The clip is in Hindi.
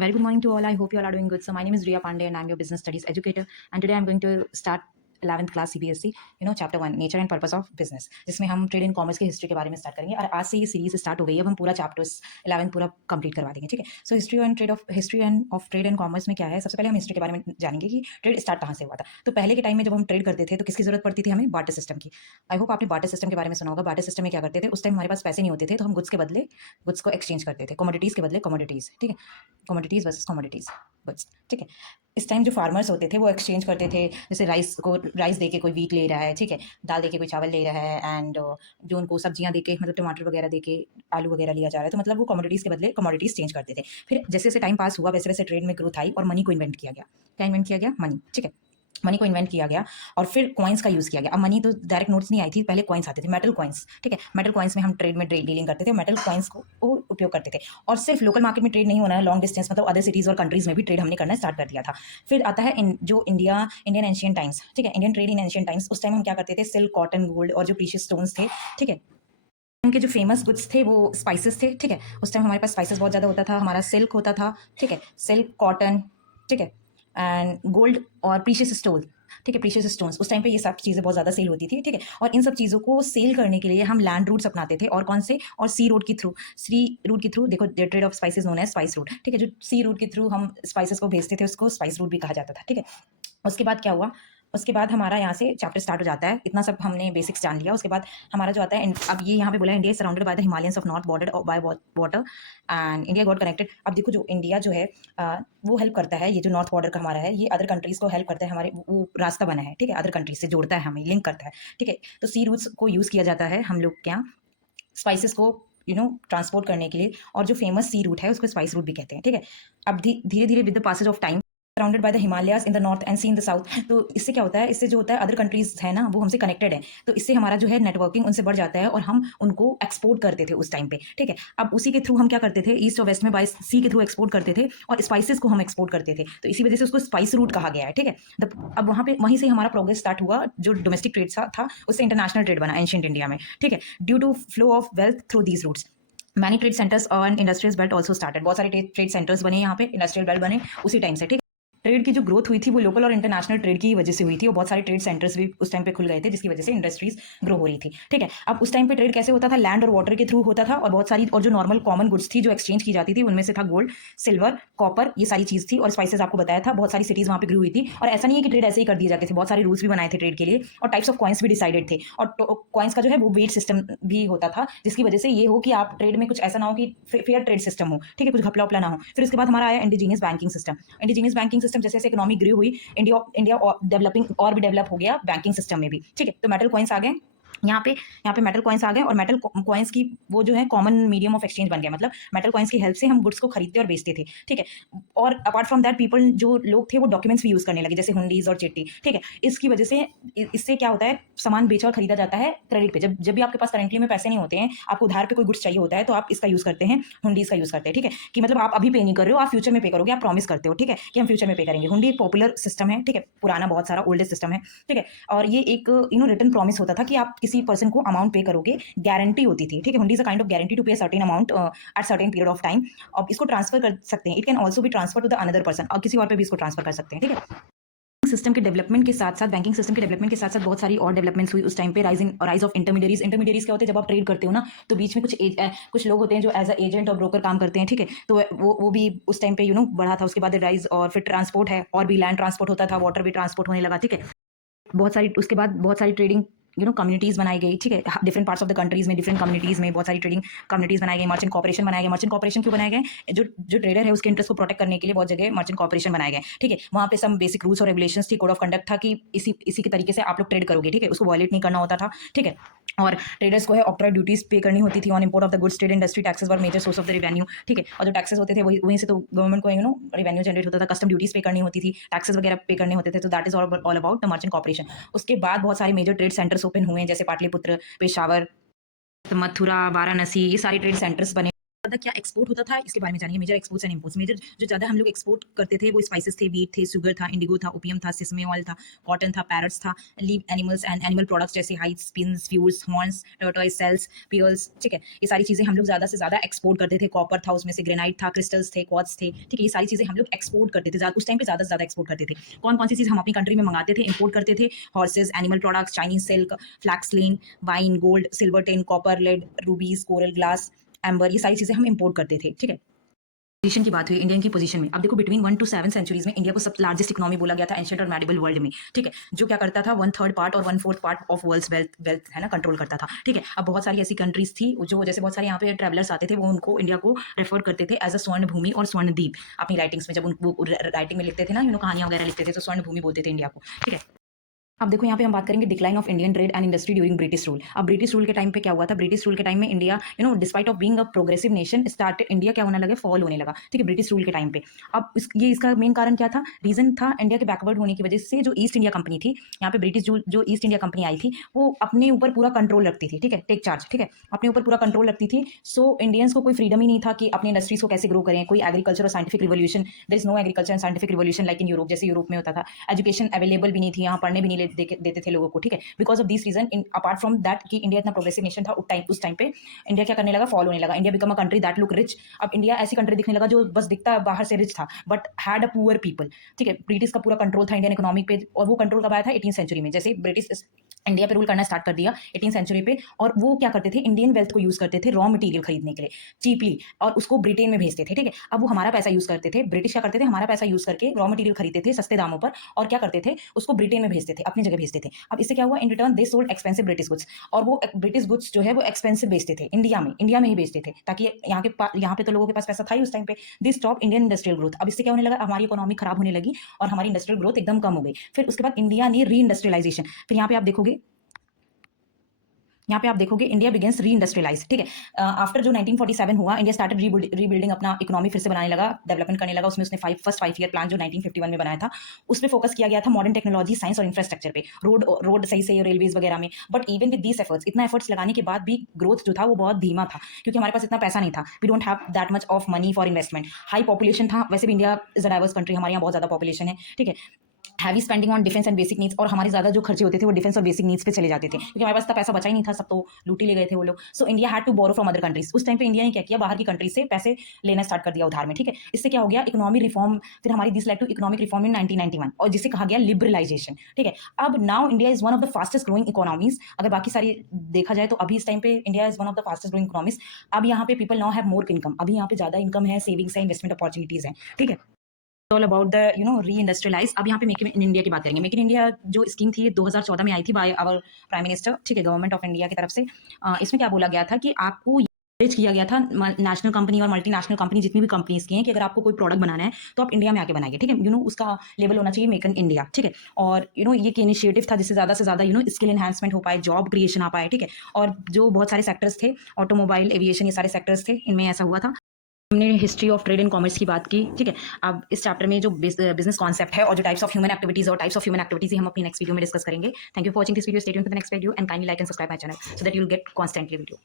A very good morning to all. I hope you all are doing good. So my name is Riya Pandey and I'm your business studies educator. And today I'm going to start 11th class CBSE, chapter 1 nature and purpose of business, जिसमें हम ट्रेड एंड कॉमर्स की हिस्ट्री के बारे में स्टार्ट करेंगे। और आज से ये सीरीज स्टार्ट हो गई है, अब हम पूरा चैप्टर्स 11 पूरा कंप्लीट करवा देंगे। ठीक है, so history end of trade and commerce में क्या है, सबसे पहले हम हिस्ट्री के बारे में जानेंगे कि ट्रेड स्टार्ट कहाँ से हुआ था। तो पहले के टाइम में जब हम ट्रेड करते थे तो किसकी जरूरत पड़ती थी, हमें बार्टर सिस्टम की। आई होप आपने बार्टर सिस्टम के बारे में सुना होगा। बार्टर सिस्टम में क्या करते थे, उस टाइम हमारे पास पैसे नहीं होते थे तो हम गुड्स के बदले गुड्स को एक्सचेंज करते थे, कमोडिटीज़ के बदले कमोडिटीज़। ठीक है, कमोडिटीज़ वर्सेस कमोडिटीज़ गुड्स। ठीक है, इस टाइम जो फार्मर्स होते थे वो एक्सचेंज करते थे, जैसे राइस दे के कोई वीट ले रहा है, ठीक है, दाल दे के कोई चावल ले रहा है, एंड जो उनको सब्जियां दे के, मतलब टमाटर वगैरह दे के आलू वगैरह लिया जा रहा है, तो मतलब वो कमोडिटीज़ के बदले कमोडिटीज़ चेंज करते थे। फिर जैसे जैसे टाइम पास हुआ वैसे वैसे ट्रेड में ग्रोथ आई और मनी को इन्वेंट किया गया। क्या इन्वेंट किया गया? मनी। ठीक है, मनी को इन्वेंट किया गया और फिर कॉइन्स का यूज़ किया गया। अब मनी तो डायरेक्ट नोट्स नहीं आई थी, पहले कॉइन्स आते थे, मेटल कॉइन्स। ठीक है, मेटल कॉइन्स में हम ट्रेड में डीलिंग करते थे, मेटल कॉइन्स को उपयोग करते थे। और सिर्फ लोकल मार्केट में ट्रेड नहीं होना है, लॉन्ग डिस्टेंस मतलब अदर सिटीज़ और कंट्रीज़ में भी ट्रेड हमने करना स्टार्ट कर दिया था। फिर आता है जो इंडियन एंशियन टाइम्स। ठीक है, Indian trade in ancient times. उस टाइम हम क्या करते थे, सिल्क, कॉटन, गोल्ड और जो प्रीशियस स्टोन्स थे, ठीक है, उनके जो फेमस गुड्स थे वो स्पाइसेस थे। ठीक है, उस टाइम हमारे पास स्पाइसेस बहुत ज़्यादा होता था, हमारा सिल्क होता था। ठीक है, सिल्क, कॉटन, ठीक है, एंड गोल्ड और प्रीशियस स्टोन। ठीक है, प्रीशियस स्टोन्स, उस टाइम पे ये सब चीज़ें बहुत ज़्यादा सेल होती थी। ठीक है, और इन सब चीज़ों को सेल करने के लिए हम लैंड रूट्स अपनाते थे, और कौन से, और सी रूट के थ्रू देखो, ट्रेड ऑफ स्पाइसेस नोन है स्पाइस रूट। ठीक है, जो सी रूट के थ्रू हम स्पाइसेस को भेजते थे उसको स्पाइस रूट भी कहा जाता था। ठीक है, उसके बाद क्या हुआ, उसके बाद हमारा यहाँ से चैप्टर स्टार्ट हो जाता है। इतना सब हमने बेसिक्स जान लिया। उसके बाद हमारा जो आता है, अब ये यहाँ पे बोला India surrounded by the Himalayans of north, border by water and India got connected. अब देखो, जो इंडिया जो है वो हेल्प करता है, ये जो नॉर्थ बॉर्डर का हमारा है, ये अदर कंट्रीज को हेल्प करता है, हमारे वो रास्ता बना है। ठीक है, अदर कंट्रीज से जोड़ता है, हमें लिंक करता है। ठीक है, तो सी रूट्स को यूज़ किया जाता है हम लोग क्या, स्पाइसेस को ट्रांसपोर्ट करने के लिए। और जो फेमस सी रूट है उसको स्पाइस रूट भी कहते हैं। ठीक है, अब धीरे धीरे with the passage of time, surrounded by the Himalayas in the north and sea in the south. तो इससे क्या होता है, इससे जो होता है अदर कंट्रीज है ना, वो हमसे कनेक्टेड है, तो इससे हमारा जो है नेटवर्किंग उनसे बढ़ जाता है और हम उनको एक्सपोर्ट करते थे उस टाइम पे। ठीक है, अब उसी के थ्रू हम क्या करते थे, ईस्ट और वेस्ट में बाय सी के थ्रू एक्सपोर्ट करते थे और स्पाइसेस को हम एक्सपोर्ट करते थे, तो इसी वजह से उसको स्पाइस रूट कहा गया है। ठीक है, अब वहीं से हमारा प्रोग्रेस स्टार्ट हुआ। जो डोमेस्टिक ट्रेड था उससे इंटरनेशनल ट्रेड बना एंशिएंट इंडिया में। ठीक है, due to flow of wealth through these routes, many trade centres और इंडस्ट्रियल बेल्ट ऑल्सो स्टार्टेड। बहुत सारे ट्रेड सेंटर्स बने यहाँ पे, इंडस्ट्रियल बेल्ट बने उसी टाइम से। ठीक, ट्रेड की जो ग्रोथ हुई थी वो लोकल और इंटरनेशनल ट्रेड की वजह से हुई थी, और बहुत सारे ट्रेड सेंटर्स भी उस टाइम पे खुल गए थे, जिसकी वजह से इंडस्ट्रीज ग्रो हो रही थी। ठीक है, अब उस टाइम पे ट्रेड कैसे होता था, लैंड और वाटर के थ्रू होता था, और बहुत सारी और जो नॉर्मल कॉमन गुड्स थी जो एक्सचेंज की जाती थी, उनमें से था गोल्ड, सिल्वर, कॉपर, ये सारी चीज़ थी। और स्पाइसेस आपको बताया था, बहुत सारी सिटीज़ वहाँ पे ग्रो हुई थी। और ऐसा नहीं है कि ट्रेड ऐसे ही कर दिए जाते थे, बहुत सारे रूल्स भी बनाए थे ट्रेड के लिए, और टाइप्स ऑफ कॉइन्स भी डिसाइडेड थे। और कॉइन्स का जो है वो वेट सिस्टम भी होता था, जिसकी वजह से ये हो कि आप ट्रेड में कुछ ऐसा ना हो कि फेयर ट्रेड सिस्टम हो। ठीक है, कुछ घपला उपला ना हो। फिर उसके बाद हमारा आया indigenous banking system. Indigenous banking system, जैसे जैसे इकोनॉमी ग्रो हुई, इंडिया डेवलपिंग और भी डेवलप हो गया बैंकिंग सिस्टम में भी। ठीक है, तो मेटल कॉइन्स आ गए यहाँ पे मेटल कॉइन्स आ गए, और मेटल कॉइन्स की वो जो है कॉमन मीडियम ऑफ एक्सचेंज बन गया। मतलब मेटल कॉइन्स की हेल्प से हम गुड्स को खरीदते और बेचते थे। ठीक है, और अपार्ट फ्रॉम दैट पीपल, जो लोग थे वो डॉक्यूमेंट्स भी यूज़ करने लगे, जैसे हुंडीज और चिट्ठी। ठीक है, इसकी वजह से इससे क्या होता है, सामान बेचा और खरीदा जाता है क्रेडिट पे। जब भी आपके पास करेंटली में पैसे नहीं होते हैं, आपको उधार पे कोई गुड्स चाहिए होता है, तो आप इसका यूज़ करते हैं, हुंडीज का यूज़ करते हैं। ठीक है, कि मतलब आप अभी पे नहीं कर रहे हो, आप फ्यूचर में पे करोगे, आप प्रॉमिस करते हो। ठीक है, कि हम फ्यूचर में पे करेंगे। हुंडी एक पॉपुलर सिस्टम है। ठीक है, पुराना बहुत सारा ओल्डेस्ट सिस्टम है। ठीक है, और ये एक रिटन प्रॉमिस होता था कि आप किसी पर्सन को अमाउंट पे करोगे, गारंटी होती थी। ठीक है, hundi is a kind of guarantee to pay certain amount at certain period of time. अब इसको ट्रांसफर कर सकते हैं, it can also be transfer to the another person, और किसी और पे भी इसको ट्रांसफर कर सकते हैं। ठीक है, सिस्टम के डेवलपमेंट के साथ साथ, बैंकिंग सिस्टम के डेवलपमेंट के साथ साथ बहुत सारी और डेवलपमेंट्स हुई उस टाइम पे। Rise of intermediaries. इंटरमीडियरीज क्या होते हैं, जब आप ट्रेड करते हो ना, तो बीच में कुछ लोग होते हैं जो एज अ एजेंट और ब्रोकर काम करते हैं। ठीक है, तो वो भी उस टाइम पे बढ़ा था। उसके बाद राइज, और फिर ट्रांसपोर्ट है, और भी लैंड ट्रांसपोर्ट होता था, वाटर भी ट्रांसपोर्ट होने लगा। ठीक है, उसके बाद बहुत सारी ट्रेडिंग कम्युनिटीज़ बनाई गई। ठीक है, different parts of the countries में, डिफरेंट कम्युनिटीज़ में बहुत सारी ट्रेडिंग कम्युनिटीज़ बनाई गई। मर्चेंट कॉर्पोरेशन बनाए गए। मर्चेंट कॉर्पोरेशन क्यों बनाए गए, जो ट्रेडर है उसके इंटरेस्ट को प्रोटेक्ट करने के लिए बहुत जगह मर्चेंट कॉर्पोरेशन बनाए गए। ठीक है, वहाँ पे सम बेसिक रूल्स और रेगुलेशंस थी, कोड ऑफ कंडक्ट था कि इसी के तरीके से आप लोग ट्रेड करोगे। ठीक है, उसको वॉयलेट नहीं करना होता था। ठीक है, और ट्रेडर्स को है ऑक्ट्रॉय ड्यूटीज पे करनी होती थी on import of the goods. Trade industry taxes were major source of the revenue. ठीक है, और जो टैक्सेस होते थे वहीं से तो गवर्नमेंट को रेवेन्यू जनरेट होता था। कस्टम ड्यूटीज पे करनी होती थी, टैक्सेस वगैरह पे करने होते थे। तो that is all about the merchant corporation. उसके बाद बहुत सारे मेजर ट्रेड सेंटर्स ओपन हुए, जैसे पाटलिपुत्र, पेशावर, मथुरा, वाराणसी, ये सारे ट्रेड सेंटर्स बने। ज़्यादा क्या एक्सपोर्ट होता था इसके बारे में जानिए। Major exports and imports. Major जो ज़्यादा हम लोग एक्सपोर्ट करते थे वो स्पाइसेस थे, वीट थे, शुगर था, इंडिगो था, ओपियम था, सिसमे ऑयल था, कॉटन था, पैरट्स था, live animals and animal products जैसे hides, spins, fuels, horns, tortoise, shells, pearls, ठीक है। ये सारी चीज़ें हम लोग ज़्यादा से ज़्यादा एक्सपोर्ट करते थे। कॉपर था, उसमें से ग्रेनाइट था, क्रिस्टल्स थे, क्वार्ट्ज थे, ठीक है। ये सारी चीज़ें हम लोग एक्सपोर्ट करते थे। उस टाइम पे ज़्यादा से ज़्यादा एक्सपोर्ट करते थे। कौन-कौन सी चीज़ हम अपनी कंट्री में मंगाते थे, इम्पोर्ट करते थे? Horses, animal products, Chinese silk, flax, wine, gold, silver, tin, copper, lead, rubies, coral, glass, amber, ये सारी चीज़ें हम इम्पोर्ट करते थे, ठीक है। पोजीशन की बात हुई इंडियन की पोजीशन में। अब देखो बिटवीन 1 to 7 सेंचुरीज में इंडिया को सब लार्जेस्ट इकोनॉमी बोला गया था एंशिएंट और मेडिवल वर्ल्ड में, ठीक है। जो क्या करता था 1/3 पार्ट और 1/4 पार्ट ऑफ वर्ल्ड्स वेल्थ है ना कंट्रोल करता था, ठीक है। अब बहुत सारी ऐसी कंट्रीज थी जो जैसे बहुत सारे यहाँ पे ट्रैवलर्स आते थे, वो उनको इंडिया को रेफर करते थे एज अ स्वर्ण भूमि और स्वर्ण द्वीप अपनी राइटिंग्स में। जब उनको राइटिंग में लिखते थे ना, कहानियां वगैरह लिखते थे, तो स्वर्ण भूमि बोलते थे इंडिया को, ठीक है। अब देखो यहाँ पे हम बात करेंगे decline of Indian trade and industry during British rule. अब ब्रिटिश रूल के टाइम पे क्या हुआ था? ब्रिटिश रूल के टाइम में India despite of being a progressive nation started, India क्या होने लगा? फॉल होने लगा, ठीक है, ब्रिटिश रूल के टाइम पे। अब ये इसका मेन कारण क्या था? रीजन था इंडिया के बैकवर्ड होने की वजह से। जो ईस्ट इंडिया कंपनी थी, यहाँ पे ब्रिटिश जो ईस्ट इंडिया कंपनी आई थी, वो अपने ऊपर पूरा कंट्रोल रखती थी, ठीक है, टेक चार्ज, ठीक है, अपने ऊपर पूरा कंट्रोल रखती थी। सो इंडियंस को कोई फ्रीडम ही नहीं था कि अपनी इंडस्ट्रीज को कैसे ग्रो करें, कोई एग्रीकल्चर और scientific revolution, there is no agriculture and scientific revolution like in Europe, जैसे यूरोप में होता था। एजुकेशन अवेलेबल भी नहीं थी, यहाँ पढ़ने भी नहीं देते थे लोगों को, ठीक है। Because of this reason, apart from that कि इंडिया इतना प्रोग्रेसिव नेशन था उस टाइम पे, इंडिया क्या करने लगा? फॉल होने लगा। India become a country that look rich. अब इंडिया ऐसी कंट्री दिखने लगा जो बस दिखता बाहर से रिच था but had a poor people, ठीक है। ब्रिटिश का पूरा कंट्रोल था इंडियन इकोनॉमिक पे, और वो कंट्रोल कब आया था? 18th सेंचुरी में, जैसे ब्रिटिश इंडिया पे रूल करना स्टार्ट कर दिया 18th सेंचुरी पे। और वो क्या करते थे? इंडियन वेल्थ को यूज करते थे रॉ मटेरियल खरीदने के लिए चीपली, और उसको ब्रिटेन में भेजते थे, ठीक है। अब वो हमारा पैसा यूज करते थे, ब्रिटिश क्या करते थे? हमारा पैसा यूज करके रॉ मटेरियल खरीदते थे सस्ते दामों पर, और क्या करते थे? उसको ब्रिटेन में भेजते थे, अपनी जगह भेजते थे। अब इससे क्या हुआ? In return they sold expensive British goods, और वो ब्रिटिश गुड्स जो है वो एक्सपेंसिव बेचते थे इंडिया में ही बेचते थे, ताकि यहाँ पे तो लोगों के पास पैसा था ही उस टाइम पे। This stop Indian industrial growth. अब इससे क्या होने लगा? हमारी इकोनॉमी खराब होने लगी और हमारी इंडस्ट्रियल ग्रोथ एकदम कम हो गई। फिर उसके बाद इंडिया ने री इंडस्ट्रियलाइजेशन, फिर यहाँ पे आप देखोगे, यहाँ पे आप देखोगे इंडिया बिगेंस री इंडस्ट्रियलाइज, ठीक है। आफ्टर जो 1947 हुआ, इंडिया स्टार्टेड रीबिल्डिंग, अपना इकोनॉमी फिर से बनाने लगा, डेवलपमेंट करने लगा। उसमें उसने फर्स्ट 5 ईयर प्लान जो 1951 में बनाया था, उस पर फोकस किया गया था मॉडर्न टेक्नोलॉजी, साइंस और इंफ्रास्ट्रक्चर पे, रोड सही से, रेलवेज वगैरह में। But even with these efforts, इतना एफर्ट्स लगाने के बाद भी ग्रोथ जो था वो बहुत धीमा था, क्योंकि हमारे पास इतना पैसा नहीं था। We don't have that much of money for investment. High population था, वैसे भी India is a diverse country, हमारे यहाँ बहुत ज्यादा पॉपुलेशन है, ठीक है। Heavy spending on defence and basic needs, और हमारे ज़्यादा जो खर्चे होते थे वो डिफेंस और बेसिक नीड्स पे चले जाते थे, क्योंकि हमारे पास इतना पैसा बचा ही नहीं था, सब तो लूट ही ले गए थे वो लोग। So India had to borrow from other countries. उस टाइम पे इंडिया ने क्या किया? बाहर की कंट्रीज से पैसे लेना स्टार्ट कर दिया उधार में, ठीक है। इससे क्या हो गया? Economic reform. फिर हमारी this led to economic reform in 1991, और जिसे कहा गया लिबरलाइजेशन, ठीक है। अब now India is one of the fastest growing economies. अगर बाकी सारी देखा जाए तो अभी इस टाइम पे India is one of the fastest growing economies. अब यहाँ पे people now have more income, अभी यहाँ पे ज्यादा इनकम है, सेविंग्स है, इन्वेस्टमेंट अपॉर्चुनिटीज है, ठीक है। ऑल अबाउट द री इंडस्ट्रियलाइज। अब यहाँ पे मेक इन इंडिया की बात करेंगे। मेक इन इंडिया जो स्कीम थी 2014 में आई थी बाय आवर प्राइम मिनिस्टर, ठीक है, गवर्नमेंट ऑफ इंडिया की तरफ से। इसमें क्या बोला गया था कि आपको encourage किया गया था नेशनल कंपनी और मल्टीनेशनल कंपनी जितनी भी कंपनीज की हैं, कि अगर आपको कोई प्रोडक्ट बनाना है तो आप इंडिया में आके बनाइए, ठीक है। उसका लेवल होना चाहिए मेक इन इंडिया, ठीक है। और ये एक इनिशिएटिव था जिससे ज़्यादा से ज़्यादा स्किल एनहांसमेंट हो पाए, जॉब क्रिएशन आ पाए, ठीक है। और जो बहुत सारे सेक्टर्स थे, ऑटोमोबाइल, एविएशन, ये सारे सेक्टर्स थे, इनमें ऐसा हुआ था। हमने history of trade and commerce की बात की, ठीक है। अब इस चैप्टर में जो बिजनेस कॉन्सेप्ट है और जो टाइप्स ऑफ ह्यूमन एक्टिविटीज हम अपनी नेक्स्ट वीडियो में डिस्कस करेंगे। Thank you for watching this video. Stay tuned for the next video and kindly like and subscribe my channel so that you will get constantly video.